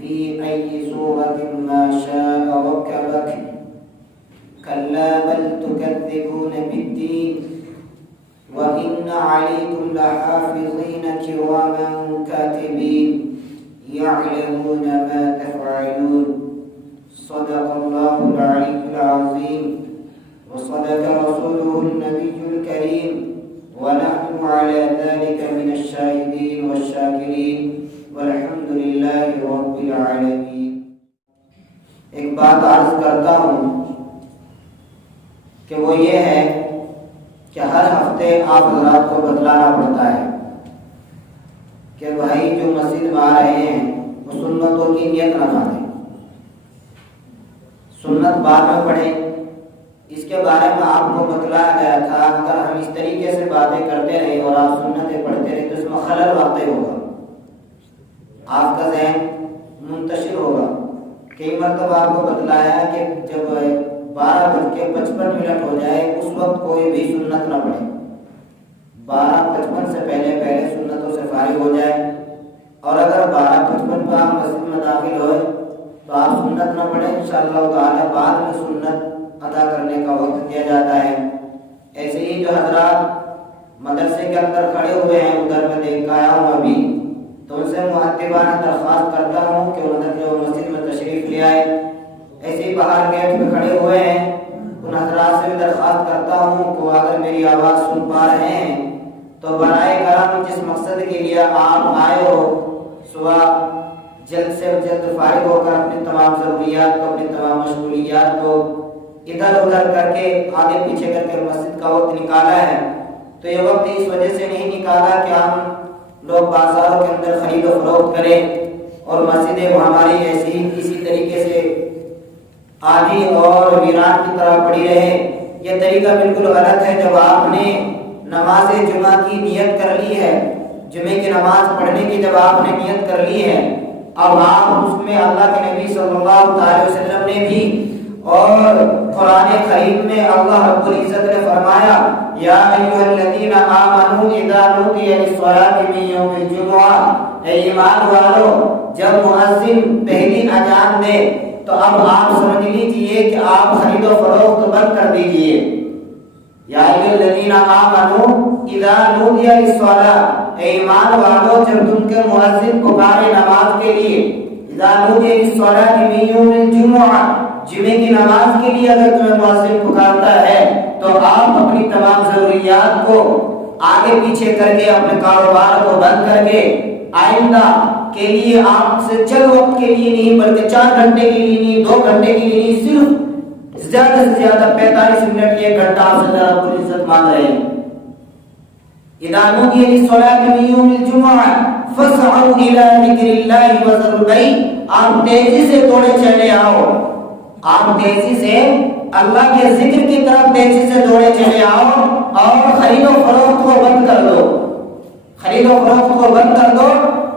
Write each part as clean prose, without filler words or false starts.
في أي سورة ما شاء ركبك كلا بل تكذبون بالدين وإن عليكم لحافظين كراما كاتبين يعلمون ما تفعلون صدق الله العلي العظيم وصدق رسوله النبي الكريم ونحن على ذلك من الشاهدين والشاكرين والحمد لله رب العالمين۔ ایک بات عرض کرتا ہوں کہ وہ یہ ہے کہ ہر ہفتے آپ حضرات کو بتلانا پڑتا ہے کہ بھائی جو مسجد میں آ رہے ہیں وہ سنتوں کی نیت نہ مانیں، سنت بعد میں پڑھیں۔ اس کے بارے میں آپ کو بتلایا گیا تھا اگر ہم اس طریقے سے باتیں کرتے رہے اور آپ سنتیں پڑھتے رہے تو اس میں خلل واقع ہوگا، آپ کا ذہن منتشر ہوگا۔ کئی مرتبہ آپ کو بتلایا کہ جب 12:55 ہو جائے اس وقت کوئی بھی سنت نہ پڑھے، 12:55 سے پہلے سنتوں سے فارغ ہو جائے، اور اگر 12:55 پر آپ مسجد میں داخل ہوئے تو آپ سنت نہ پڑھیں، انشاءاللہ تعالی بعد میں سنت ادا کرنے کا وقت دیا جاتا ہے۔ ایسے ہی جو حضرات مدرسے کے اندر کھڑے ہوئے ہیں ادھر میں دیکھ آیا ہوں ابھی، تو ان سے مؤدبانہ درخواست کرتا ہوں کہ جو مسجد میں تشریف لے آئے۔ ایسے ہی باہر گیٹ پہ کھڑے ہوئے ہیں ان حضرات سے بھی درخواست کرتا ہوں کہ وہ اگر میری آواز سن پا رہے ہیں تو برائے کرم جس مقصد کے لیے آپ آئے ہو صبح جلد سے جلد فارغ ہو کر اپنی تمام ضروریات کو، اپنی تمام مشغولیات کو ادھر ادھر کر کے آگے پیچھے کر کے مسجد کا وقت نکالا ہے، تو یہ وقت اس وجہ سے نہیں نکالا کہ ہم لوگ بازاروں کے اندر خرید و فروخت کریں اور مسجدیں ہماری ایسی اسی طریقے سے آدھی اور ویران کی طرح پڑی رہے۔ یہ طریقہ بالکل غلط ہے۔ جب آپ نے نماز جمعہ کی نیت کر لی ہے، جمعے کی نماز پڑھنے کی جب آپ نے نیت کر لی ہے، اب آپ اس میں اللہ کے نبی صلی اللہ علیہ وسلم نے بھی اور قرآن کریم میں اللہ رب العزت نے فرمایا یا ایھا الذین آمنوا اذا نودی للصلاۃ من یوم الجمعہ، اے ایمان والو جب مؤذن پہلی اذان دے تو اب آپ سمجھ لیجئے کہ آپ خرید و فروخت بند کر دیجئے۔ یا ایھا الذین آمنوا اذا نودی للصلاۃ، اے ایمان والو جب تم کے مؤذن پکارے نماز کے لیے، اذا نودی للصلاۃ من یوم الجمعہ، جمعے کی نماز کے لیے اگر تمہیں مؤذن پکارتا ہے تو آپ اپنی تمام ضروریات کو آگے پیچھے کر کے، اپنے کاروبار کو بند کر کے آئندہ کے لیے آپ سے چند وقت کے لیے نہیں بلکہ 4 گھنٹے کے لیے نہیں، 2 گھنٹے کے لیے نہیں، صرف زیادہ سے زیادہ 45 منٹ 1 گھنٹہ آپ سے رب العزت مانگ رہے ہیں۔ اذا نودی للصلاۃ من یوم الجمعہ فاسعوا الی ذکر اللہ وذروا البیع، آپ تیزی سے دوڑے چلے آؤ، آپ تیزی سے اللہ کے ذکر کی طرف تیزی سے دوڑے چلے آؤ اور خرید و فروخت کو بند کر دو، خرید و فروخت کو بند کر دو۔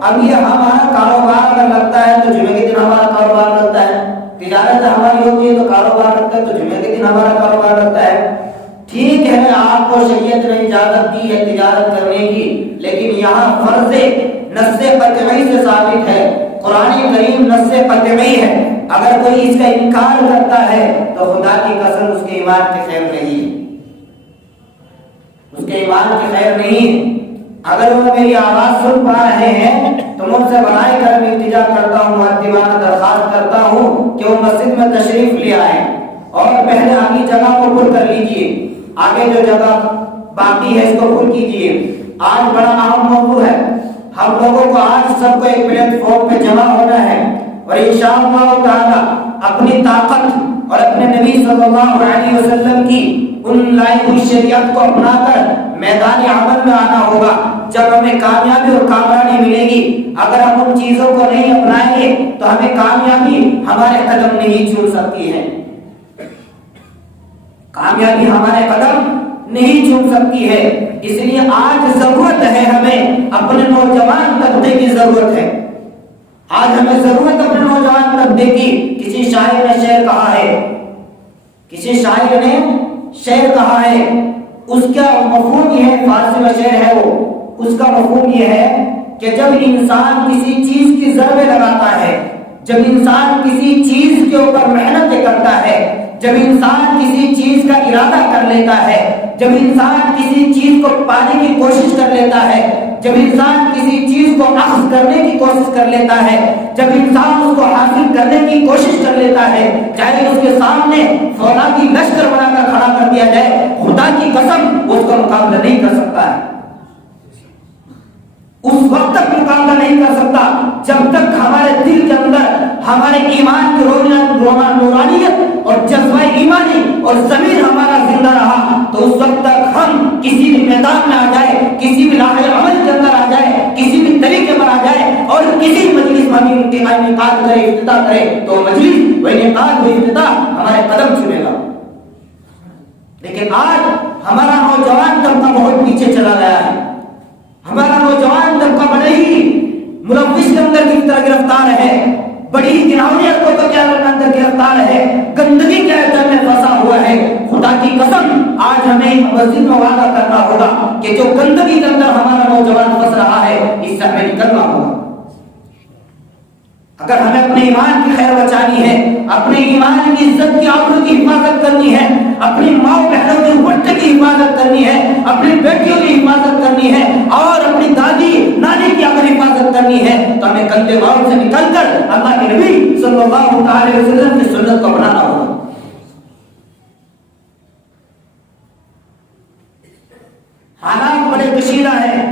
اب یہ ہمارا کاروبار اگر لگتا ہے تو جمعے کے دن ہمارا کاروبار لگتا ہے، تجارت ہماری ہوتی ہے تو کاروبار لگتا ہے، تو جمعے کے دن ہمارا کاروبار لگتا ہے۔ ٹھیک ہے آپ کو شریعت نے اجازت دی ہے تجارت کرنے کی، لیکن یہاں فرض نص قطعی سے ثابت ہے، قرآن کریم نص قطعی ہے، اگر کوئی اس کا انکار کرتا ہے تو خدا کی قسم اس کے ایمان کی خیر نہیں، اس کے ایمان کی خیر نہیں۔ اگر وہ میری آواز سن پا رہے ہیں تو میں ان سے برائے کرم التجا کرتا ہوں، مؤدبانہ درخواست کرتا ہوں کہ وہ مسجد میں تشریف لے آئیں اور پہلے آگے جگہ کو پر کر لیجئے، آگے جو جگہ باقی ہے اس کو پر کیجئے۔ آج بڑا اہم موضوع ہے، ہم لوگوں کو آج سب کو ایک پلیٹ فارم پہ جمع ہونا ہے اور انشاءاللہ تعالی اپنی طاقت اور اپنے نبی صلی اللہ علیہ وسلم کی ان لائی ہوئی شریعت کو اپنا کر میدان عمل میں آنا ہوگا، جب ہمیں کامیابی اور کامیابی ملے گی۔ اگر ہم ان چیزوں کو نہیں اپنائیں گے تو ہمیں کامیابی ہمارے قدم نہیں چھوڑ سکتی ہے، کامیابی ہمارے قدم نہیں چھوڑ سکتی ہے۔ اس لیے آج ضرورت ہے، ہمیں اپنے نوجوان طبقے کی ضرورت ہے، آج ہمیں ضرورت اپنے نوجوان طبقے کی۔ کسی شاعر نے شعر کہا ہے، کسی شاعر نے شعر کہا ہے، اس کا مفہوم یہ ہے، فارسی میں شعر ہے وہ، اس کا مفہوم یہ ہے کہ جب انسان کسی چیز کی ضربیں لگاتا ہے جب انسان کسی چیز کے اوپر محنت کرتا ہے، جب انسان کسی چیز کا ارادہ کر لیتا ہے، جب انسان کسی چیز کو پانے کی کوشش کر لیتا ہے، جب انسان کسی چیز کو اخذ کرنے کی کوشش کر لیتا ہے، جب انسان اس کو حاصل کرنے کی کوشش کر لیتا ہے، چاہے اس کے سامنے فولادی لشکر بنا کر کھڑا کر دیا جائے، خدا کی قسم اس کا مقابلہ نہیں کر سکتا ہے، اس وقت تک مقابلہ نہیں کر سکتا جب تک ہمارے دل کے اندر ہمارے ایمان کی نورانیت اور جذبہ ایمانی اور ضمیر ہمارا زندہ رہا تو اس وقت تک ہم کسی بھی میدان میں آ جائے، کسی بھی لاحق عمل کے اندر آ جائے، کسی بھی طریقے پر آ جائے اور کسی مجلس میں انعقاد کرے، افتتاح کرے تو مجلس و انعقاد و افتتاح ہمارے قدم چنے گا۔ لیکن آج ہمارا نوجوان طبقہ بہت پیچھے چلا گیا ہے، ہمارا نوجوان طبقہ بڑے ہی ملوث کے اندر کی طرح گرفتار ہے، بڑی ہی گناہیتوں کے اندر گرفتار ہے، گندگی کے اندر میں پھنسا ہوا ہے۔ خدا کی قسم آج ہمیں مسجد میں وعدہ کرنا ہوگا کہ جو گندگی کے اندر ہمارا نوجوان پھنس رہا ہے اس سے ہمیں نکلنا ہوگا۔ اگر ہمیں اپنے ایمان کی خیر بچانی ہے، اپنے ایمان کی عزت کی آبرو کی حفاظت کرنی ہے، اپنی ماں بہنوں کے وٹے کی حفاظت کرنی ہے، اپنی بیٹیوں کی حفاظت کرنی ہے اور اپنی دادی نانی کی اگر حفاظت کرنی ہے تو ہمیں گندے ماحول سے نکل کر اللہ کے نبی صلی اللہ علیہ وسلم کی سنت کو اپنانا ہوگا۔ حالات بڑے کشیدہ ہیں،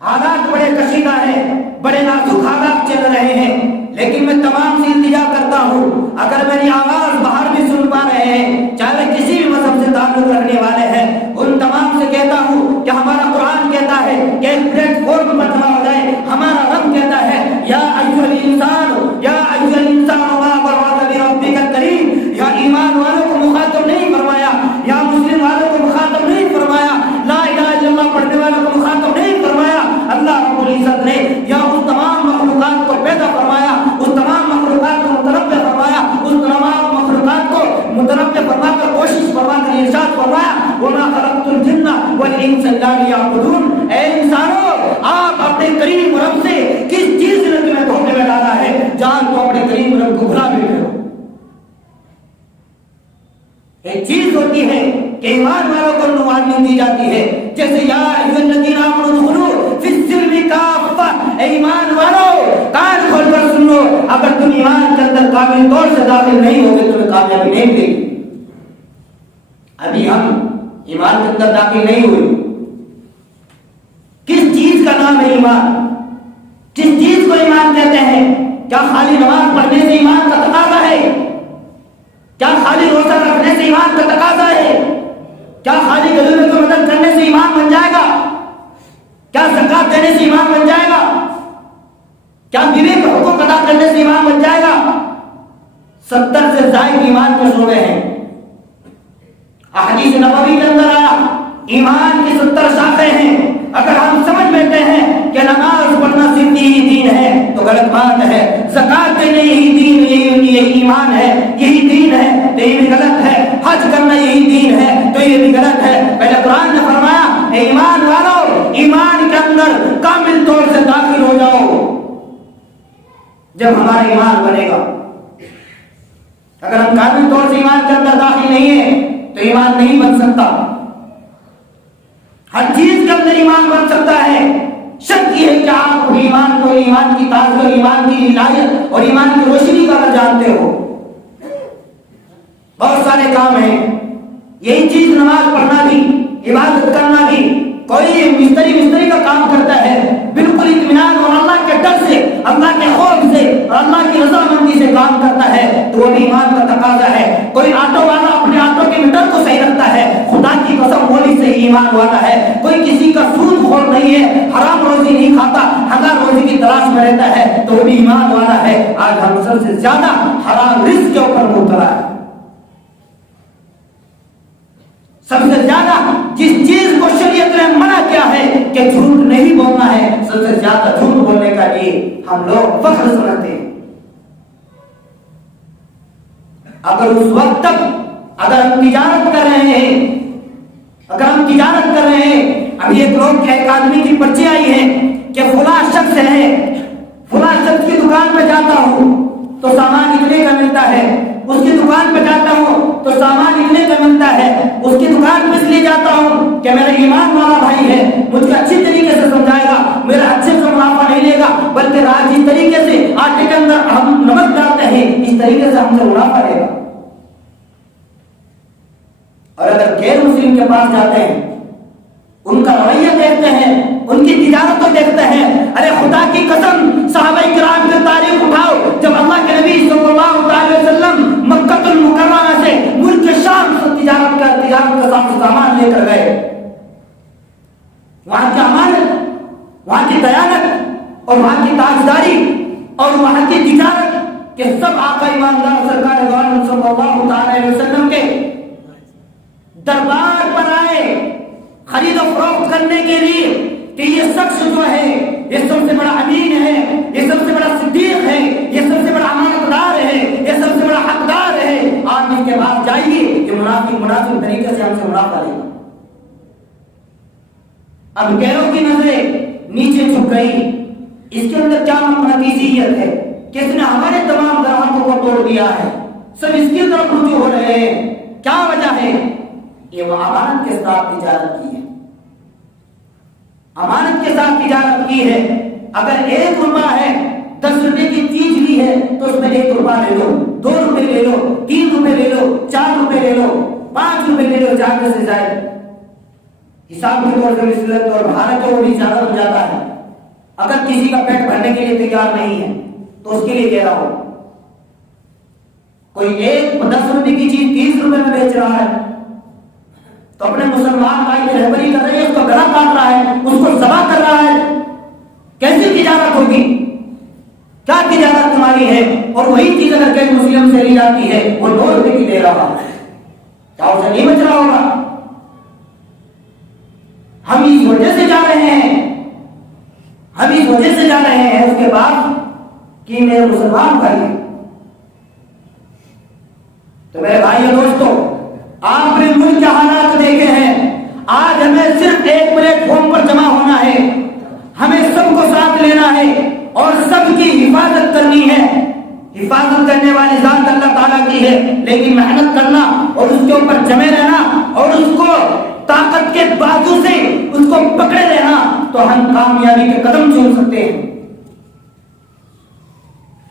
حالات بڑے کشیدہ ہیں، بڑے نازک حالات چل رہے ہیں، لیکن میں تمام سے التجا کرتا ہوں اگر میری آواز باہر بھی سن پا رہے ہیں، چاہے کسی بھی مذہب سے تعلق رکھنے والے ہیں، ان تمام سے کہتا ہوں کہ ہمارا قرآن کہتا ہے کہ ایک پلیٹ فارم پر جمع ہو جائے، ہمارا رب کہتا ہے یا ایھا الانسان یا ایھا الانسان ما غرک بربک الکریم، یا ایمان والوں کو مخاطب نہیں فرمایا، یا مسلم والوں کو مخاطب نہیں فرمایا، لا الہ الا اللہ پڑھنے والوں کو مخاطب نہیں فرمایا، اللہ رب العزت نے یا اس تمام مخلوقات کو پیدا فرمایا، اس تمام مخلوقات کو متنبع فرمایا، اس تمام مخلوقات کو متنبع فرما کر کوشش فرما کر ارشاد فرمایا وما خلقت الجن والانس الا ليعبدون۔ اے انسانوں، آپ اپنے کریم رب سے کس چیز نے تمہیں دھوکے میں ڈالا ہے جان تو اپنے کریم رب کو بھلا بھی ہو۔ ایک چیز ہوتی ہے کہ ایمان والوں کو نمائندگی دی جاتی ہے، جیسے یا ایھا الذین آمنوا ادخلوا فی السلم کافہ، اے ایمان والوں کان کھول کر سن لو، اگر تم ایمان کے اندر کامل طور سے داخل نہیں ہوگے تمہیں کامیابی نہیں ملے گی۔ ابھی ہم ایمان کے اندر داخل نہیں ہوئے۔ کس چیز کا نام ہے ایمان؟ کس چیز کو ایمان کہتے ہیں؟ کیا خالی نماز پڑھنے سے ایمان کا تقاضا ہے؟ کیا خالی روزہ رکھنے سے ایمان کا تقاضا ہے؟ کیا خالی غریبوں کی مدد کرنے سے ایمان بن جائے گا؟ کیا زکات دینے سے ایمان بن جائے گا؟ کیا بیوی کے حقوق ادا کرنے سے ایمان بن جائے گا؟ 70 سے زائد ایمان کے شعبے ہیں۔ احادیث نبوی کے اندر آیا ایمان کی 70 شاخیں ہیں۔ اگر ہم سمجھ لیتے ہیں کہ نماز پڑھنا صرف یہی دین ہے تو غلط بات ہے، زکات دینا یہی دین، یہی ایمان ہے، یہی دین ہے تو یہ بھی غلط ہے، حج کرنا یہی دین ہے تو یہ بھی غلط ہے۔ پہلے قرآن نے فرمایا اے ایمان والو، ایمان کے اندر کامل طور سے داخل ہو جاؤ۔ جب ہمارا ایمان بنے گا، اگر ہم کامل طور سے ایمان کے اندر داخل نہیں ہیں تو ایمان نہیں بن سکتا۔ ہر چیز کے اندر ایمان بن سکتا ہے، شک یہ ہے کہ آپ ایمان کو، ایمان کی تازگی، ایمان کی ولایت اور ایمان کی روشنی کا جانتے ہو۔ بہت سارے کام ہیں، یہی چیز نماز پڑھنا بھی، عبادت کرنا بھی۔ کوئی مستری کا کام کرتا ہے بالکل اطمینان اور اللہ کے ڈر سے، اللہ کے خوف سے اور اللہ کی رضامندی سے کام کرتا ہے تو وہ بھی ایمان کا تقاضا ہے۔ کوئی آٹو والا اپنے آٹو کے میٹر کو صحیح رکھتا ہے، خدا کی قسم وہ بھی صحیح ایمان والا ہے۔ کوئی کسی کا سود خور نہیں ہے، حرام روزی نہیں کھاتا، حلال روزی کی تلاش میں رہتا ہے تو وہ بھی ایمان والا ہے۔ آج ہم سب سے زیادہ حرام رزق کے اوپر مبتلا ہے۔ سب سے زیادہ جس چیز کو شریعت نے منع کیا ہے کہ جھوٹ نہیں بولنا ہے، سب سے زیادہ جھوٹ بولنے کا لیے ہم لوگ فخر سمجھتے ہیں۔ اگر اس وقت تک اگر ہم تجارت کر رہے ہیں، ابھی ایک آدمی کی پرچی آئی ہے کہ فلاں شخص ہے، فلاں شخص کی دکان پہ جاتا ہوں، تو سامان اتنے کا ملتا ہے، اس کی دکان پہ جاتا ہوں تو سامان اتنے کا ملتا ہے، اس کی دکان پہ اس لیے جاتا ہوں کہ میرا ایمان والا بھائی ہے، مجھ کو اچھی طریقے سے سمجھائے گا، میرا اچھے سے منافع نہیں لے گا، بلکہ راج اس طریقے سے آٹے کے اندر ہم نمک ڈالتے ہیں اس طریقے سے ہم سے منافع لے گا۔ اور اگر غیر مسلم کے پاس جاتے ہیں، ان کا رویہ دیکھتے ہیں، ان کی تجارت کو دیکھتے ہیں، ارے خدا کی قسم صحابہ کرام کی تاریخ اٹھاؤ، جب اللہ کے نبی صلی اللہ علیہ وسلم مکہ المکرمہ سے ملک شام سے تجارت کا سامان لے کر گئے، وہاں کی امانت، وہاں کی دیانت اور وہاں کی تاجداری اور وہاں کی تجارت کے سب آقا ایماندار سرکار دو عالم صلی اللہ علیہ وسلم کے دربار پر آئے خرید و فروخت کرنے کے لیے کہ یہ شخص جو ہے یہ سب سے بڑا امین ہے، یہ سب سے بڑا صدیق ہے، یہ سب سے بڑا امانت دار ہے، یہ سب سے بڑا حقدار ہے، آپ اس کے بعد جائیے کہ مناسب طریقے سے ہم سے منافع لے گا۔ اب غیروں کی نظریں نیچے جھک گئی، اس کے اندر کیا مقناطیسیت ہے کہ اس نے ہمارے تمام گراہکوں کو توڑ دیا ہے، سب اس کی طرف رجوع ہو رہے ہیں، کیا وجہ ہے؟ یہ وہ امانت کے ساتھ تجارت کی ہے، امانت کے ساتھ تجارت کی ہے۔ اگر 1 روپیہ ہے، 10 روپے کی چیز لی ہے تو اس میں 1 روپیہ لے لو، 2 روپے لے لو، 3 روپے لے لو، 4 روپے لے لو، 5 روپے لے لو، زیادہ سے زیادہ حساب کے طور سے مثلت اور بھارت جو بھی زیادہ ہو جاتا ہے۔ اگر کسی کا پیٹ بھرنے کے لیے تیار نہیں ہے تو اس کے لیے کہہ رہا ہوں، کوئی 10 روپے کی چیز 30 روپے میں بیچ رہا ہے تو اپنے مسلمان بھائی کی رہبری کر رہے ہیں، اس کو گلا کاٹ رہا ہے، اس کو ذبح کر رہا ہے، کیسی تجارت ہوگی؟ کیا تجارت تمہاری ہے؟ اور وہی چیز اگر کئی مسلم سے لی جاتی ہے وہ 2 روپے کی دے رہا ہے، کیا اسے نہیں بچ رہا ہوگا؟ ہم اس وجہ سے جا رہے ہیں، ہم اس وجہ سے جا رہے ہیں اس کے بعد کہ میرے مسلمان بھائی، تو میرے بھائی اور دوستو، آپ نے ملک کے حالات دیکھے ہیں، آج ہمیں صرف ایک پلیٹ فارم پر جمع ہونا ہے، ہمیں سب کو ساتھ لینا ہے اور سب کی حفاظت کرنی ہے۔ حفاظت کرنے والی ذات اللہ تعالیٰ کی ہے، لیکن محنت کرنا اور اس کے اوپر جمے رہنا اور اس کو طاقت کے بازو سے اس کو پکڑے رہنا تو ہم کامیابی کے قدم چوم سکتے ہیں۔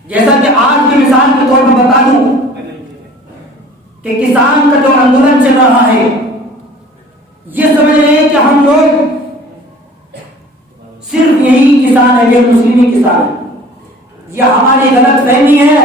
جیسا کہ آج کی مثال کے طور پر بتا دوں کہ کسان کا جو آندولن چل رہا ہے، یہ سمجھ رہے ہیں کہ ہم لوگ صرف یہی کسان ہے، یہ مسلمی کسان ہے، یہ ہماری غلط فہمی ہے،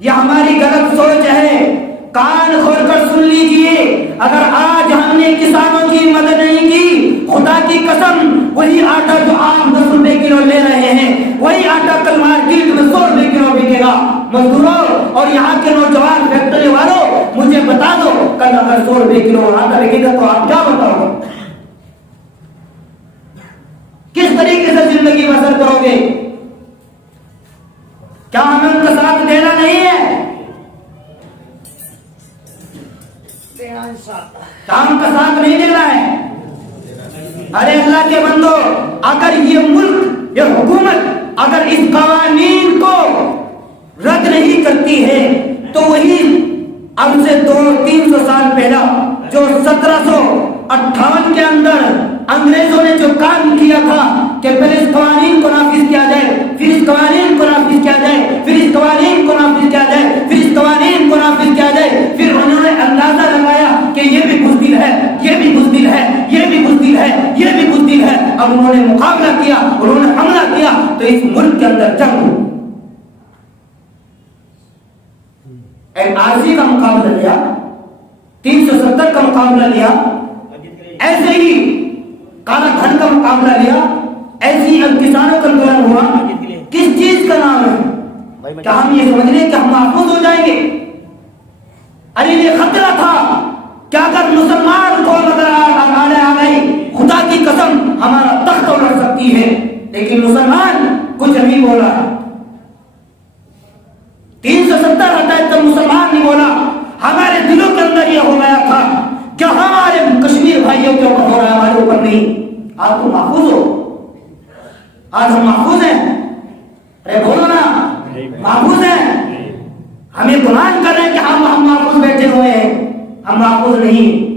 یہ ہماری غلط سوچ ہے۔ کان کھول کر سن لیجئے، اگر آج ہم نے کسانوں کی مدد نہیں کی، خدا کی قسم وہی آٹا جو آپ 10 روپے کلو لے رہے ہیں، وہی آٹا کل مارکیٹ میں 100 روپے کلو بکے گا۔ مزدوروں اور یہاں کے نوجوان فیکٹری والوں، مجھے بتا دو کل اگر 100 روپے کلو آٹا بکے گا تو آپ کیا بتاؤ گے؟ کس طریقے سے زندگی بسر کرو گے؟ کیا ہمیں ان کا ساتھ دینا نہیں ہے؟ کام کا ساتھ نہیں دینا ہے؟ ارے اللہ کے بندو، اگر یہ ملک، یہ حکومت اگر اس قوانین کو رد نہیں کرتی ہے تو وہی اب سے 200-300 سال پہلا جو 1758 کے اندر انگریزوں نے جو کام کیا تھا کہ پہلے اس قوانین کو نافذ کیا جائے، پھر اس قوانین کو نافذ کیا جائے، پھر اس قوانین کو نافذ کیا جائے، پھر اس قوانین کو نافذ کیا جائے، پھر انہوں نے اندازہ لگایا کہ یہ بھی بزدل ہے، یہ بھی بزدل ہے، یہ بھی بزدل ہے، یہ بھی بزدل ہے، اب انہوں نے مقابلہ کیا، انہوں نے حملہ کیا تو اس ملک کے اندر جنگ ہوئی۔ ایک عارضی کا مقابلہ لیا، 370 کا مقابلہ لیا، ایسے ہی کالا دھن کا مقابلہ لیا، ایسے ہی کسانوں کا اندولن ہوا۔ کس چیز کا نام ہے؟ کیا ہم یہ سمجھ لیں کہ ہم محفوظ ہو جائیں گے؟ ارے یہ خطرہ تھا کہ اگر مسلمان کو اگر آنے آ گئی، خدا کی قسم ہمارا تخت الٹ سکتی ہے، لیکن مسلمان کچھ نہیں بولا۔ 370 ہٹا تب مسلمان نہیں بولا۔ ہمارے دلوں کے اندر یہ ہو گیا تھا کہ ہمارے کشمیر بھائیوں کے اوپر ہو رہا ہے، ہمارے اوپر نہیں۔ آپ تو محفوظ ہو، آج ہم محفوظ ہیں۔ ارے بولو نا، محفوظ ہیں۔ ہمیں گمان کر رہے ہیں کہ ہم محفوظ بیٹھے ہوئے ہیں، ہم محفوظ نہیں۔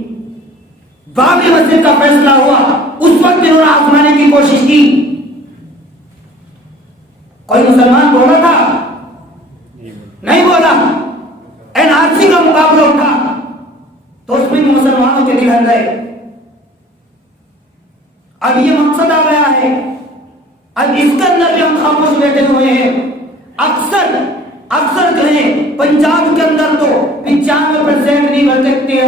بابری مسجد کا فیصلہ ہوا، اس وقت انہوں نے آزمانے کی کوشش کی، کوئی مسلمان بولا تھا؟ نہیں بولا۔ NRC کا مقابلہ اٹھا تو اس میں مسلمانوں کے دل ہل گئے۔ اب یہ مقصد آ گیا ہے، اب اس کے اندر بھی ہم خاموش بیٹھے ہوئے ہیں۔ اکثر جو ہے پنجاب کے اندر تو 95% نہیں بلکہ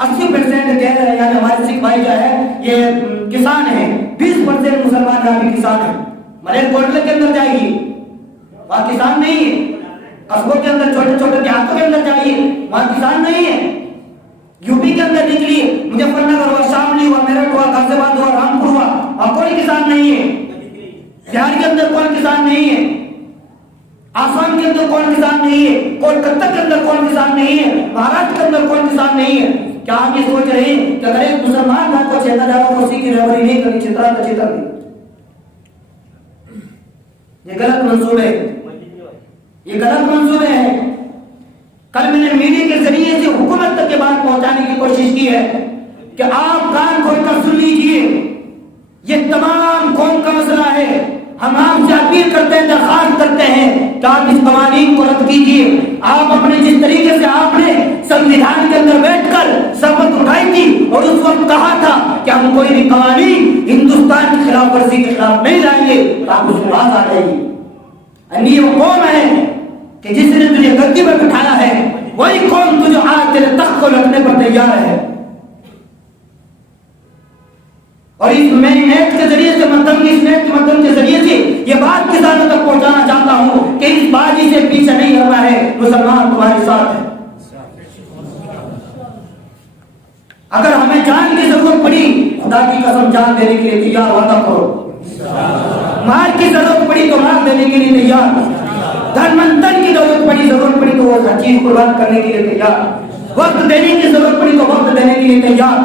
80% کہہ رہے ہیں، یعنی ہمارے سکھ بھائی جو ہے یہ کسان ہیں، 20% مسلمان یہاں بھی کسان ہیں۔ ملیر کوٹلے کے اندر جائیے وہاں کسان نہیں ہے، قصبوں کے اندر چھوٹے چھوٹے دیہاتوں کے اندر جائیے وہاں کسان نہیں ہے۔ یوپی کے اندر نکلی، مظفر نگر ہوا، شاملی ہوا، میرٹھ ہوا، غازی آباد ہوا، رامپور ہوا، وہاں کوئی کسان نہیں ہے۔ بہار کے اندر کوئی کسان نہیں ہے، آسام کے اندر کوئی کسان نہیں ہے، کولکتہ کے اندر کوئی کسان نہیں ہے، مہاراشٹر کے اندر کوئی کسان نہیں ہے۔ کیا ہم یہ سوچ رہے ہیں کہ اگر ایک مسلمان بات کو چھیڑا جا رہا تو اسی کی رہبری نہیں کرنی، چھترا تو چھتر دی؟ یہ غلط منصوبے، یہ غلط منصوبے ہیں۔ کل میں نے میڈیا کے ذریعے سے حکومت تک کے بات پہنچانے کی کوشش کی ہے کہ آپ کان کھول کر سن لیجیے، یہ تمام قوم کا مسئلہ ہے۔ ہم آپ سے اپیل کرتے ہیں، درخواست کرتے ہیں کہ آپ اس قوانین کو رد کیجیے۔ آپ اپنے جس طریقے سے آپ نے سنویدھان کے اندر بیٹھ کر شپث اٹھائی تھی اور اس وقت کہا تھا کہ ہم کوئی بھی قوانین ہندوستان کی خلاف ورزی کے خلاف نہیں لائیں گے، تو آپ اس کے بعد آ جائیں گے۔ یہ وہ قوم ہے کہ جس نے تجھے گدی پر بٹھایا ہے، وہی قوم تجھے آج تیرے تخت کو لٹنے پر تیار ہے۔ اور اس میں نیٹ کے ذریعے سے اس نیٹ کے مدد کے ذریعے سے یہ بات کسانوں تک پہنچانا چاہتا ہوں کہ اس بازی سے پیچھے نہیں ہٹنا ہے، مسلمان تمہارے ساتھ ہے۔ اگر ہمیں جان کی ضرورت پڑی، خدا کی قسم جان دینے کے لیے تیار وعدہ کرو۔ مال کی ضرورت پڑی تو مال دینے کے لیے تیار، دھنوانتر کی ضرورت پڑی تو وہ ہر چیز قربان کرنے کے لیے تیار، وقت دینے کی ضرورت پڑی تو وقت دینے کے لیے تیار،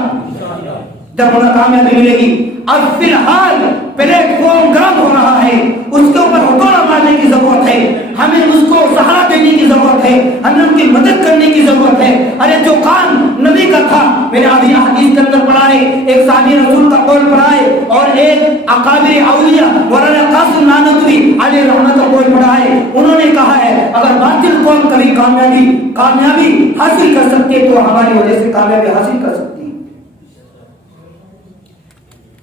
جب انہیں کامیابی ملے گی۔ اب فی الحال پلیٹ فارم گرم ہو رہا ہے، اس کے اوپر ہتھوڑا مارنے کی ضرورت ہے، ہمیں اس کو سہارا دینے کی ضرورت ہے، ہمیں ان کی مدد کرنے کی ضرورت ہے۔ ارے جو کام نبی کا تھا، میں نے ابھی حدیث کے اندر پڑھا ہے، ایک صحابی رسول کا قول پڑھا ہے اور ایک اکابر اولیاء مولانا قاسم نانوتوی علیہ رحمت کا قول پڑھا ہے۔ انہوں نے کہا ہے اگر باطل قوم کبھی کامیابی حاصل کر سکتے تو ہماری وجہ سے کامیابی حاصل کر سکتی،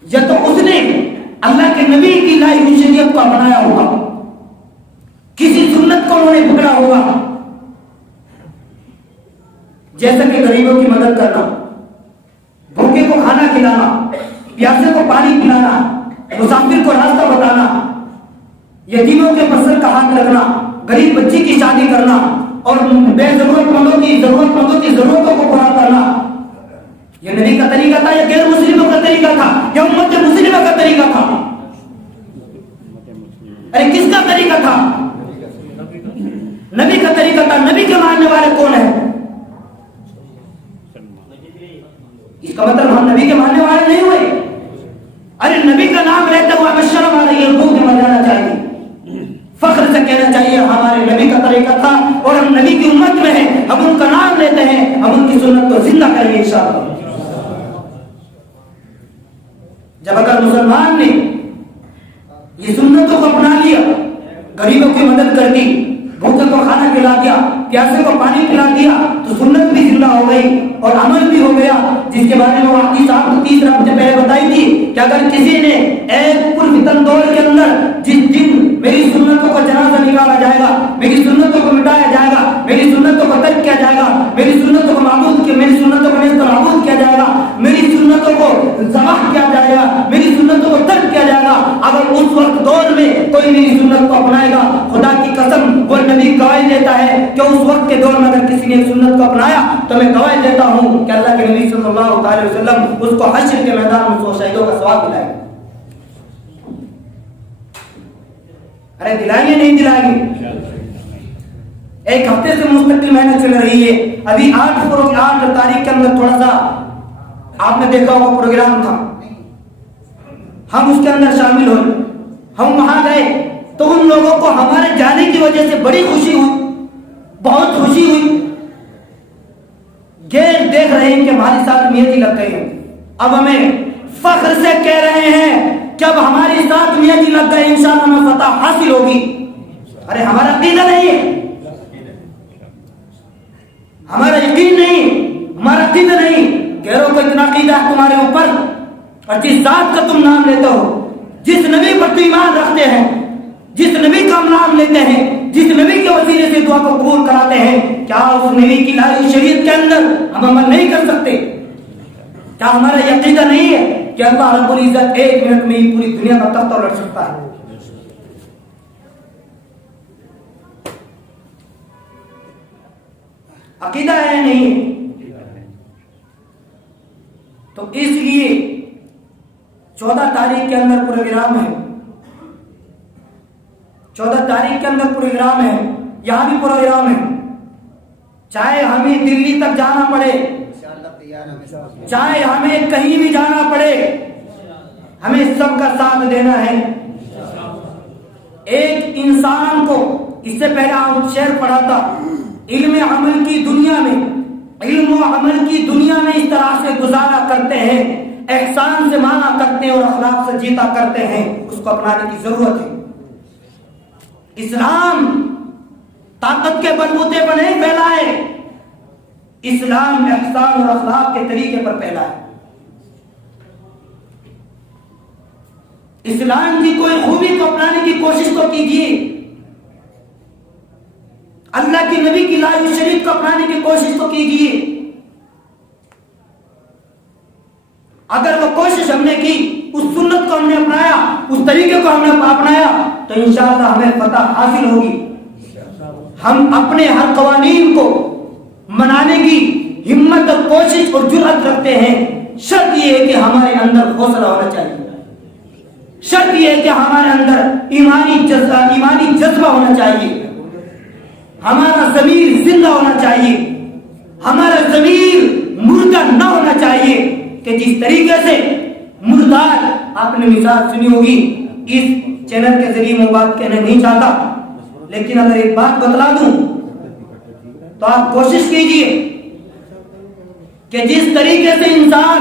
یا تو اس نے اللہ کے نبی کی لائی ہوئی شریعت کو اپنایا ہوگا، کسی سنت کو انہوں نے پکڑا ہوگا، جیسا کہ غریبوں کی مدد کرنا، بھوکے کو کھانا کھلانا، پیاسے کو پانی پلانا، مسافر کو راستہ بتانا، یتیموں کے مسئلے کا ہاتھ رکھنا، غریب بچی کی شادی کرنا اور بے ضرورت مندوں کی ضرورتوں کو پورا کرنا۔ یہ نبی کا طریقہ تھا یا غیر مسلموں کا طریقہ تھا یا امت مسلمہ کا طریقہ تھا؟ ارے کس کا طریقہ تھا؟ نبی کا طریقہ تھا۔ نبی کے ماننے والے کون ہیں؟ اس کا مطلب ہم نبی کے ماننے والے نہیں ہوئے؟ ارے نبی کا نام لیتے ہوئے ہمیں شرم آ رہی ہے، لوگ مر جانا چاہیے، فخر سے کہنا چاہیے ہمارے نبی کا طریقہ تھا اور ہم نبی کی امت میں ہیں، ہم ان کا نام لیتے ہیں، ہم ان کی سنت کو زندہ کریں گے انشاءاللہ۔ جب اگر مسلمان نے یہ سنتوں کو اپنا لیا، غریبوں کی مدد کر دی، بھوکے کو کھانا کھلا دیا، پیاسے کو پانی پلا دیا، تو سنت بھی زندہ ہو گئی اور عمل بھی ہو گیا، جس کے بارے میں وہ حدیث آپ کو 30 ہفتے پہلے بتائی تھی کہ اگر کسی نے ایک پرفتن دور کے اندر جس دن میری سنتوں کو جنازہ نکالا جائے گا، میری سنتوں کو مٹایا جائے گا، میری سنتوں کو ترک کیا جائے گا، میری سنتوں کو معبود کیا، میری سنتوں کو معبود کیا جائے گا، میری سنتوں کو ذبح کیا جائے گا، میری سنتوں کو ترک کیا جائے گا، اگر اس وقت دور میں کوئی میری سنت کو اپنائے گا، خدا کی قسم وہ نبی گواہی دیتا ہے کہ اس وقت کے دور میں اگر کسی نے سنت کو اپنایا تو میں گواہی دیتا ہوں کہ اللہ کے نبی صلی اللہ علیہ وسلم اس کو حشر کے میدان میں 100 شہیدوں کا ثواب دلائے گا۔ ارے دلائیں گے نہیں دلائیں گے؟ ایک ہفتے سے مستقل محنت چل رہی ہے۔ ابھی 8 تاریخ کے اندر تھوڑا سا آپ نے دیکھا ہوگا پروگرام تھا، ہم اس کے اندر شامل ہوئے، ہم وہاں گئے تو ان لوگوں کو ہمارے جانے کی وجہ سے بڑی خوشی ہوئی، بہت خوشی ہوئی، یہ دیکھ رہے ہیں کہ ہمارے ساتھ میتی لگ گئی ہے، اب ہمیں فخر سے کہہ رہے ہیں کہ اب ہمارے ساتھ میتی لگ گئے، انشاءاللہ ہمیں فتح حاصل ہوگی۔ ارے ہمارا عقیدہ نہیں ہے، ہمارا یقین نہیں، ہمارا عقیدہ نہیں، غیروں کو اتنا عقیدہ ہے تمہارے اوپر، اور جس ذات کا تم نام لیتے ہو، جس نبی پر تم ایمان رکھتے ہیں، جس نبی کا نام لیتے ہیں، جس نبی کے وسیلے سے دعا کو قبول کراتے ہیں، کیا اس نبی کی لائی شریعت کے اندر ہم عمل نہیں کر سکتے؟ کیا ہمارا یہ عقیدہ نہیں ہے کہ اللہ رب العزت ایک منٹ میں ہی پوری دنیا کا تختہ الٹ سکتا ہے؟ عقیدہ ہے نہیں؟ تو اس لیے 14 تاریخ کے اندر پروگرام ہے، 14 تاریخ کے اندر پروگرام ہے، یہاں بھی پروگرام ہے، چاہے ہمیں دلی تک جانا پڑے، چاہے ہمیں کہیں بھی جانا پڑے، ہمیں سب کا ساتھ دینا ہے۔ ایک انسان کو، اس سے پہلے آپ شعر پڑھا تھا، علم عمل کی دنیا میں، علم و عمل کی دنیا میں اس طرح سے گزارا کرتے ہیں، احسان سے مانا کرتے ہیں اور اخلاق سے جیتا کرتے ہیں، اس کو اپنانے کی ضرورت ہے۔ اسلام طاقت کے بلبوتے پر نہیں پھیلا ہے، اسلام احسان اور اخلاق کے طریقے پر پھیلا ہے۔ اسلام کی کوئی خوبی کو اپنانے کی کوشش تو کیجیے، اللہ کی نبی کی لائی شریعت کو اپنانے کی کوشش تو کیجیے۔ اگر وہ کوشش ہم نے کی، اس سنت کو ہم نے اپنایا، اس طریقے کو ہم نے اپنایا، تو انشاءاللہ ہمیں فتح حاصل ہوگی۔ ہم اپنے ہر قوانین کو منانے کی ہمت اور کوشش اور جرأت رکھتے ہیں، شرط یہ ہے کہ ہمارے اندر حوصلہ ہونا چاہیے، شرط یہ ہے کہ ہمارے اندر ایمانی جذبہ ہونا چاہیے، ہمارا ضمیر زندہ ہونا چاہیے، ہمارا ضمیر مردہ نہ ہونا چاہیے کہ جس طریقے سے مردار، آپ نے مثال سنی ہوگی، اس چینل کے ذریعے میں بات کہنا نہیں چاہتا، لیکن اگر ایک بات بتلا دوں تو آپ کوشش کیجئے کہ جس طریقے سے انسان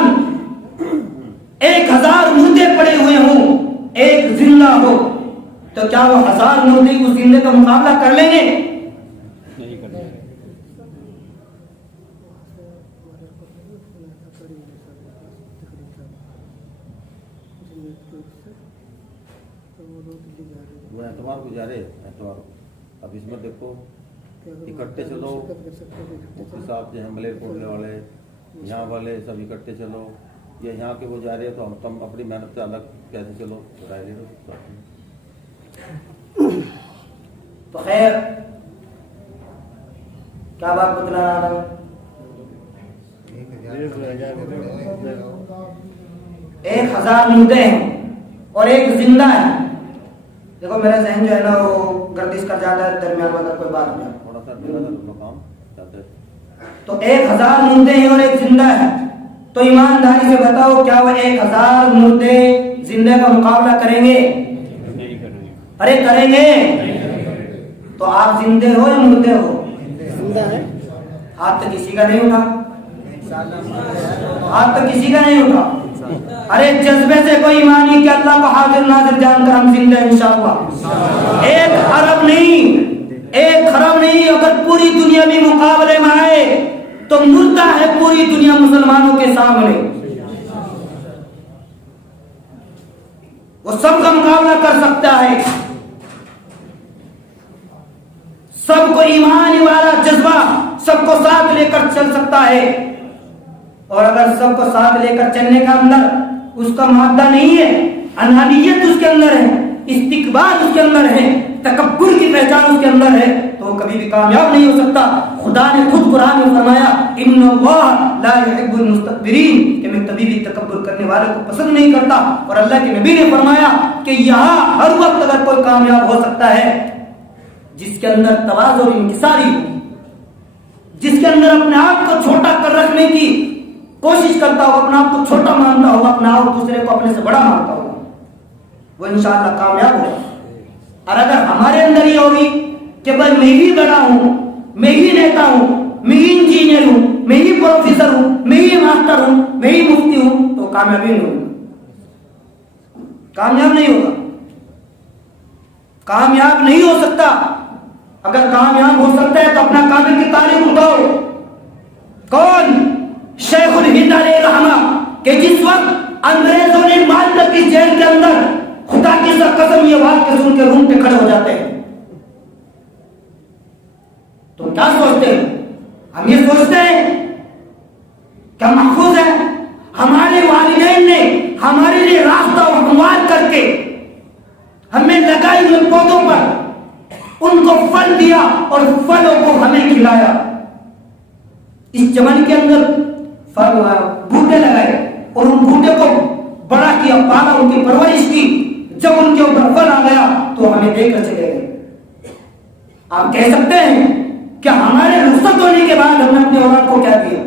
1000 مردے پڑے ہوئے ہوں، ایک زندہ ہو، تو کیا وہ 1000 مردے اس زندے کا مقابلہ کر لیں گے؟ وہ اعتبار کو جا رہے اعتبار، اب اس میں دیکھو اکٹھے چلو، مفتی صاحب جو ہیں ملیر کوٹلے والے، یہاں والے سب اکٹھے چلو، یا یہاں کے وہ جا رہے ہیں تو ہم اپنی محنت سے الگ کیسے چلو، رائے لے لو۔ تو خیر کیا بات بتلا رہا تھا؟ 1000 مردے ہیں اور ایک زندہ ہے۔ دیکھو میرا ذہن جو ہے نا وہ گردش کر جاتا ہے درمیان میں اگر کوئی بات نہیں، تھوڑا سا میرا مقام چاہتے ہیں تو 1000 مردے ہیں اور ایک زندہ ہے، تو ایمانداری سے بتاؤ کیا وہ 1000 مردے زندہ کا مقابلہ کریں گے؟ ارے کریں گے؟ تو آپ زندے ہو یا مردے ہو؟ زندہ ہے۔ ہاتھ تو کسی کا نہیں اٹھا، ہاتھ تو کسی کا نہیں اٹھا۔ ارے جذبے سے کوئی ایمانی کہ اللہ کو حاضر ناظر جان کر ہم زندہ انشاءاللہ۔ ایک حرب نہیں، اگر پوری دنیا بھی مقابلے میں آئے تو مردہ ہے پوری دنیا مسلمانوں کے سامنے، وہ سب کا مقابلہ کر سکتا ہے، سب کو ایمان والا جذبہ سب کو ساتھ لے کر چل سکتا ہے، اور اگر سب کو ساتھ لے کر چلنے کا اندر اس کا مادہ نہیں ہے، انانیت اس کے اندر ہے، استکبار اس کے اندر ہے، تکبر کی پہچان اس کے اندر ہے، تو وہ کبھی بھی کامیاب نہیں ہو سکتا۔ خدا نے خود قرآن میں فرمایا ان اللہ لا يحب المستكبرین، کہ میں کبھی بھی تکبر کرنے والوں کو پسند نہیں کرتا، اور اللہ کے نبی نے فرمایا کہ یہاں ہر وقت اگر کوئی کامیاب ہو سکتا ہے جس کے اندر تواضع اور انکساری ہو، جس کے اندر اپنے آپ کو چھوٹا کر رکھنے کی کوشش کرتا ہو، اپنا آپ کو چھوٹا مانتا ہو، اپنا آپ دوسرے کو اپنے سے بڑا مانتا ہو، وہ انشاءاللہ کامیاب ہوگا۔ اور اگر ہمارے اندر یہ ہوگی کہ بھائی میں بھی بڑا ہوں، میں ہی نیتا ہوں، میں ہی انجینئر ہوں، میں ہی پروفیسر ہوں، میں ہی ماسٹر ہوں، میں ہی مفتی ہوں، تو کامیابی نہیں ہوگا، کامیاب نہیں ہوگا، کامیاب نہیں ہو سکتا۔ اگر کامیاب ہو سکتا ہے تو اپنا کامل کی تاریخ اٹھاؤ۔ کون؟ شیخ الہند علیہ الرحمہ، کہ جس وقت انگریزوں نے مالٹا کی جیل کے اندر خدا کی قسم یہ بات کے سن کے روم پہ کھڑے ہو جاتے ہیں۔ تو کیا سوچتے ہیں؟ ہم یہ سوچتے ہیں کیا محفوظ ہے؟ ہمارے والدین نے ہمارے لیے راستہ ہموار کر کے ہمیں لگائی ہوئے پودوں پر ان کو پھل دیا اور پھلوں کو ہمیں کھلایا۔ اس چمن کے اندر بوٹے لگائے اور ان بوٹے کو بڑا کیا، پالا، ان کی پرورش کی، جب ان کے اوپر پھل آ گیا تو ہمیں دے کر چلے گئے۔ آپ کہہ سکتے ہیں کہ ہمارے رخصت ہونے کے بعد ہم نے اپنی اولاد کو کیا دیا؟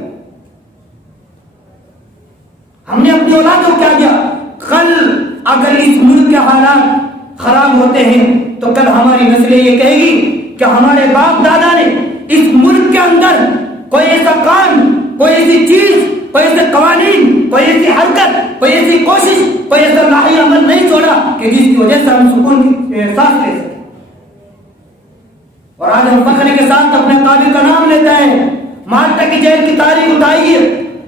ہم نے اپنی اولاد کو کیا دیا؟ کل اگر اس ملک کے حالات خراب ہوتے ہیں تو کل ہماری نسلیں یہ کہے گی کہ ہمارے باپ دادا نے اس ملک کے اندر کوئی ایسا کام، کوئی ایسی چیز، کوئی ایسے قوانین، کوئی ایسی حرکت، کوئی ایسی کوشش، کوئی ایسا لاہی عمل نہیں چھوڑا کہ جس کی وجہ سے ہم سکون کی احساس لے سکیں۔ اور آج ہم فخر کے ساتھ اپنے قاضی کا نام لیتے ہیں۔ مالٹا کی جیل کی تاریخ اٹھائیے،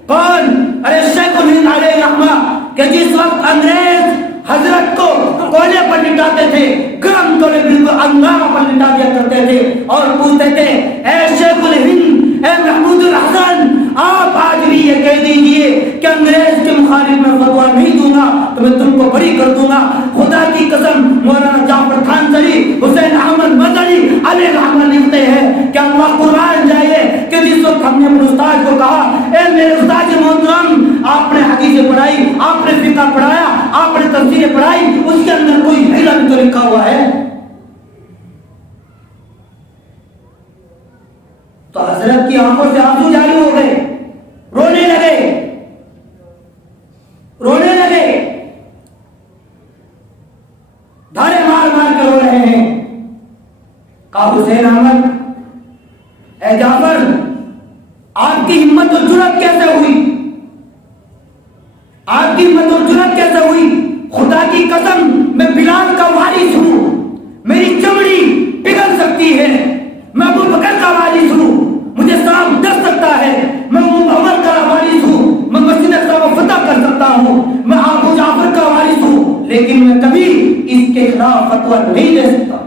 کون؟ ارے شیخ الہند علیہ الرحمہ، کہ جس وقت انگریز حضرت کو کونے پر لٹاتے تھے، گرم کونے بالکل انگارہ پر لٹا دیا کرتے تھے اور پوچھتے تھے اے شیخ الہند، اے محمود الحسن، آپ آج بھی یہ کہہ دیجئے کہ انگریز کے مخالف میں فتویٰ نہیں دوں گا تو میں تم کو بری کر دوں گا۔ خدا کی قسم مولانا جعفر خانسری، حسین احمد مدنی علیہ الرحمہ لکھتے ہیں کہ اللہ قرآن جائے کہ جس وقت ہم نے اپنے استاد کو کہا اے میرے استاد محترم، آپ نے حدیثیں پڑھائی، آپ نے فقہ پڑھایا، آپ نے تفسیریں پڑھائی، اس کے اندر کوئی علم تو لکھا ہوا ہے؟ تو حضرت کی آنکھوں سے آنسو جاری ہو گئے، رونے لگے، رونے لگے، دھارے مار مار کے رو رہے ہیں۔ کہا حسین احمد، اے جعفر، آپ کی ہمت و جرأت کیسے ہوئی؟ آپ کی ہمت و جرأت کیسے ہوئی؟ خدا کی قسم میں بلال کا وارث ہوں، میری چمڑی پگھل سکتی ہے، میں ابو بکر کا وارث ہوں، مجھے سانپ ڈس سکتا ہے، میں عمر کا وارث ہوں، میں مسجد اقصی کو فتح کر سکتا ہوں، میں ابو جعفر کا وارث ہوں، لیکن میں کبھی اس کے خلاف فتویٰ نہیں دے سکتا۔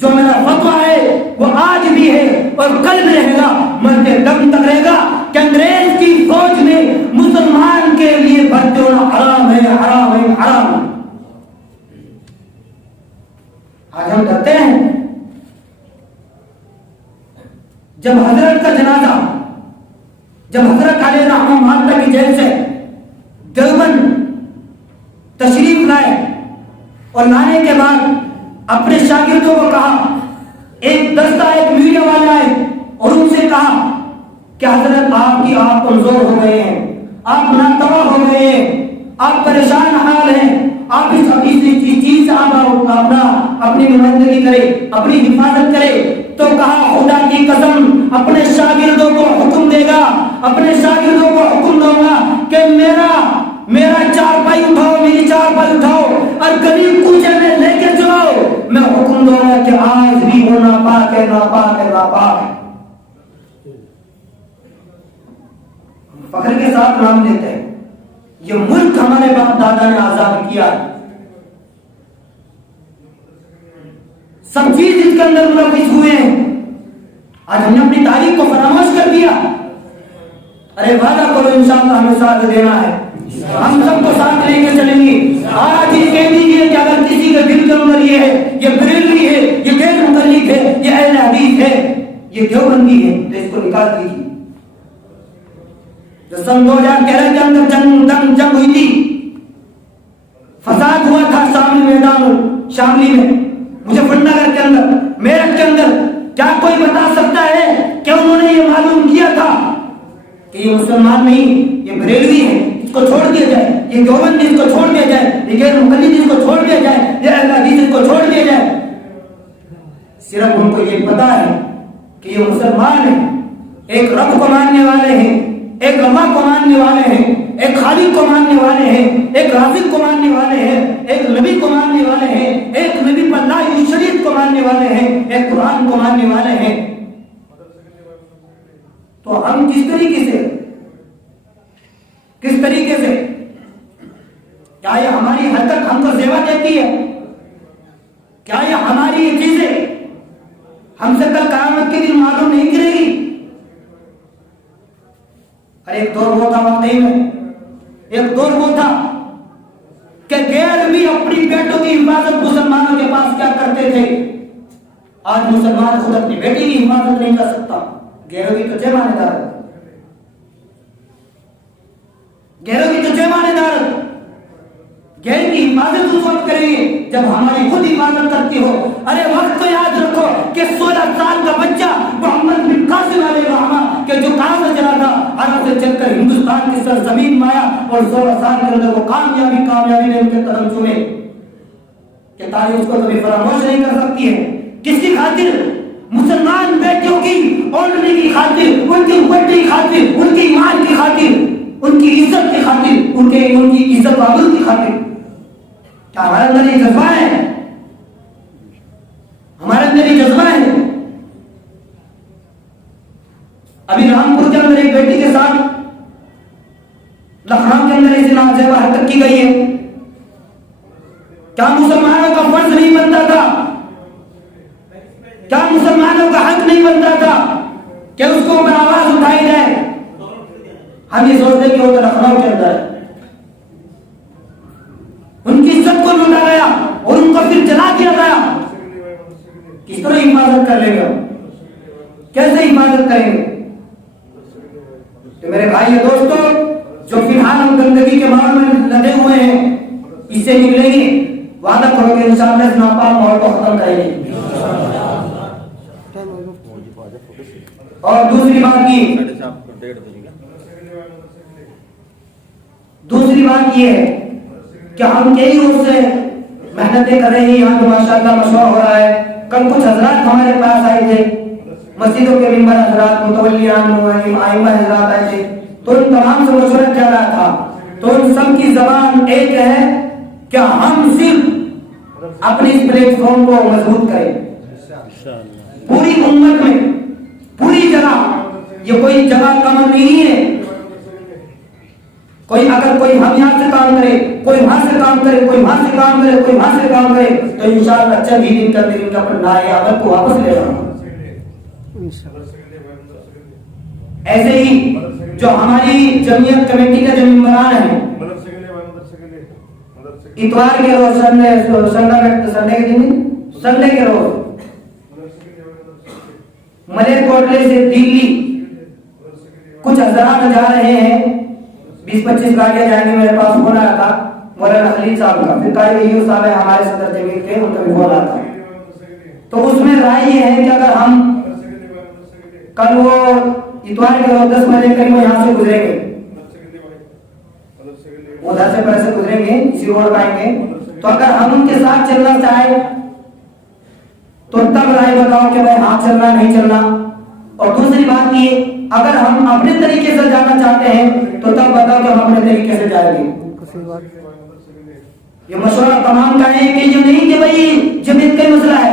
جو میرا فتویٰ ہے وہ آج بھی ہے اور کل بھی رہے گا، مرتے دم تک رہے گا کہ انگریز کی فوج میں مسلمان کے لیے بھرتی ہونا حرام ہے، حرام ہے، حرام ہے۔ آج ہم ڈرتے ہیں۔ جب حضرت کا جنازہ، جب حضرت علیہ الرحمہ مالٹا کی جیل سے دیوبند تشریف لائے اور لانے کے بعد اپنے شاگردوں کو کہا، ایک دستہ ایک میڈیا والے آئے اور ان سے کہا کہ حضرت آپ کی آپ کمزور ہو گئے ہیں، آپ ناتوا ہو گئے ہیں، آپ پریشان حال ہیں، آپ اس چیز سے آپ اپنی نمائندگی کرے، اپنی حفاظت کرے۔ تو کہا خدا کی قسم اپنے شاگردوں کو حکم دے گا، اپنے شاگردوں کو حکم دوں گا کہ میرا چارپائی اٹھاؤ، میری چارپائی اٹھاؤ اور قریب کوچے میں لے کے چلاؤ، میں حکم دوں گا کہ آج بھی وہ ناپاک ہے، ناپاک ہے، ناپاک ہے۔ فخر کے ساتھ نام لیتے ہیں، یہ ملک ہمارے باپ دادا نے آزاد کیا ہے، سب چیز اس کے اندر منعقد ہوئے ہیں، آج ہم نے اپنی تاریخ کو فراموش کر دیا۔ ارے وعدہ کرو انشاءاللہ ہمیں ساتھ دینا ہے، ہم سب کو ساتھ لے کے چلیں گے۔ آج یہ کہہ دیجیے کہ اگر کسی کے دل کے اندر یہ ہے، یہ بریلوی ہے، یہ غیر مقلد ہے، یہ اہل حدیث ہے، یہ دیوبندی ہے، تو اس کو نکال دیجیے۔ جو سن 2011 کے اندر جنگ ہوئی تھی، فساد ہوا تھا شاملی میدان، شاملی میں، مظفر نگر کے اندر، میرٹھ کے اندر، کیا کوئی بتا سکتا ہے کہ انہوں نے یہ معلوم کیا تھا کہ یہ مسلمان نہیں، یہ بریلوی ہے، اس کو چھوڑ دیا جائے، یہ دیوبندی اس کو چھوڑ دیا جائے، یہ غیر مقلد اس کو چھوڑ دیا جائے، یہ اہل حدیث اس کو چھوڑ دیا جائے؟ صرف ان کو یہ پتا ہے کہ یہ مسلمان ہیں، ایک رب کو ماننے والے ہیں، ایک اللہ کو ماننے والے ہیں، ایک خالق کو ماننے والے ہیں، ایک رازق کو ماننے والے ہیں، ایک نبی کو ماننے والے ہیں، ایک نبی پر لا الہ شریعت کو ماننے والے ہیں، ایک قرآن کو ماننے والے ہیں، تو ہم کس طریقے سے کیا یہ ہماری حرکت ہم کو زیوا دیتی ہے؟ کیا یہ ہماری یہ چیزیں ہم سے کل قیامت کے دن معلوم نہیں گرے گی؟ ایک دور وہ تھا واقعی میں، ایک دور وہ تھا کہ غیر بھی اپنی بیٹوں کی حفاظت مسلمانوں کے پاس کیا کرتے تھے۔ آج مسلمان خود اپنی بیٹی کی حفاظت نہیں کر سکتا، غیروں کی تو جے مانے دار، غیروں کی تو جے مانے دار، غیر کی حفاظت اس وقت کریں گے جب ہماری خود حفاظت کرتی ہو۔ ارے وقت تو یاد رکھو کہ 16 سال کا بچہ محمد بن قاسم علیہ الرحمہ کہ جو کہاں سے چلا تھا، عرب سے چل کر ہندوستان کی سرزمین میں آیا اور 16 سال کے اندر وہ کامیابی نے ان کے قدم چومے کہ تاریخ اس کو کبھی فراموش نہیں کر سکتی ہے۔ کس کی خاطر؟ مسلمان بیٹیوں کی اوڑھنے کی خاطر، ان کی بچے کی خاطر، ان کی ایمان کی خاطر، ان کی عزت کی خاطر، ان کی عزت و عبادت کی خاطر۔ کیا ہمارے اندر یہ جذبہ ہے؟ ہمارے اندر یہ جذبہ ہے؟ ابھی رامپور کے اندر ایک بیٹی کے ساتھ لکھنؤ کے اندر ایسی نازیبا حرکت کی گئی ہے۔ کیا مسلمانوں کا فرض نہیں بنتا تھا؟ کیا مسلمانوں کا حق نہیں بنتا تھا کہ اس کو اوپر آواز اٹھائی جائے؟ ہم یہ سوچتے کہ وہ تو لکھنؤ کے اندر ہے، ان کی عزت کو لوٹا گیا اور ان کو پھر جلا دیا گیا۔ کس طرح حفاظت کر لیں گے؟ کیسے حفاظت کریں گے؟ تو میرے بھائی دوستو، جو فی الحال ہم گندگی کے ماحول میں لگے ہوئے ہیں، اس سے نکلیں گے، وعدہ کرو کہ انشاءاللہ اس ناپاک ماحول کو ختم کریں گے۔ اور دوسری بات یہ ہے کہ ہم کئی روز سے محنتیں کر رہے ہیں، یہاں تو ماشاءاللہ مشورہ ہو رہا ہے۔ کل کچھ حضرات ہمارے پاس آئے تھے، مسجدوں کے ممبر حضرات، متولیان، ائمہ حضرات آئے تھے، تو ان تمام سے مشورہ کیا رہا تھا، تو ان سب کی زبان ایک ہے کہ ہم صرف اپنی اس پلیٹ فارم کو مضبوط کریں، پوری امت میں، پوری جگہ، یہ کوئی جگہ کم نہیں ہے، اگر کوئی ہم یہاں سے کام کرے، کوئی وہاں سے کام کرے، کوئی وہاں سے کام کرے، کوئی وہاں سے کام کرے، تو انشاءاللہ چند ہی دن کرتے ان کا اپنا نائے عادت کو واپس لے رہا ہوں۔ ایسے ہی جو ہماری جمعیت کمیٹی کا جو ممبران ہے، اتوار کے روز سنڈے کے روز ملے کوٹلے سے دلی کچھ حضرات جا رہے ہیں، 20-25 گاڑیاں جائیں گے۔ میرے پاس فون آیا تھا مولانا خلیل صاحب کا، پھر قاری صاحب ہے ہمارے صدر جمیل کے، ان کا بھی فون آیا تھا۔ تو اس میں رائے یہ ہے کہ اگر ہم کل وہ اتوار کے روز 10 بجے قریب یہاں سے گزریں گے، ادھر سے پیسے گزریں گے، اسی روڈ پہ آئیں گے، تو اگر ہم ان کے ساتھ چلنا چاہیں تو تب رائے بتاؤ کہ بھائی ہاں چلنا نہیں چلنا۔ اور دوسری بات یہ، اگر ہم اپنے طریقے سے جانا چاہتے ہیں تو تب بتاؤ کہ ہم اپنے طریقے سے جائیں گے۔ یہ مشورہ تمام کا ہے کہ یہ نہیں کہ بھائی جمعیت کا مسئلہ ہے،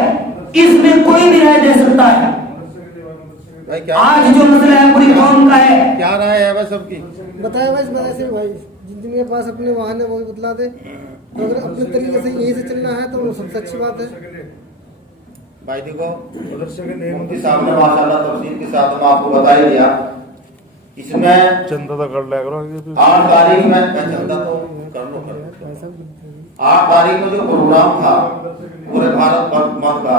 اس میں کوئی بھی رائے دے سکتا ہے۔ آج جو مسئلہ ہے پوری قوم کا ہے، کیا رائے ہے بھائی سب کی؟ بتایا بھائی اس بارے سے، بھائی جن کے پاس اپنے واہن ہے وہ بتلا دے، تو اگر اپنے طریقے سے یہی سے چلنا ہے تو وہ سب سے اچھی بات ہے۔ بھائی دیکھو، مفتی صاحب نے ماشاءاللہ تفصیل کے ساتھ ہم آپ کو بتا ہی دیا۔ اس میں 8 تاریخ میں چندہ تو کر لو 8 تاریخ میں جو پروگرام تھا پورے بھارت مت کا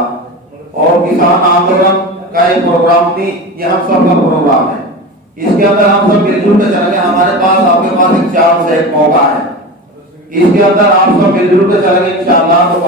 اور کسان آندولن کا ایک پروگرام تھی، یہ ہم سب کا پروگرام ہے۔ اس کے اندر ہم سب مل جل کے چلیں گے، ہمارے پاس آپ کے پاس ایک چانس ہے، ایک موقع ہے، اس کے اندر آپ سب مل جل کے چلیں گے انشاءاللہ تو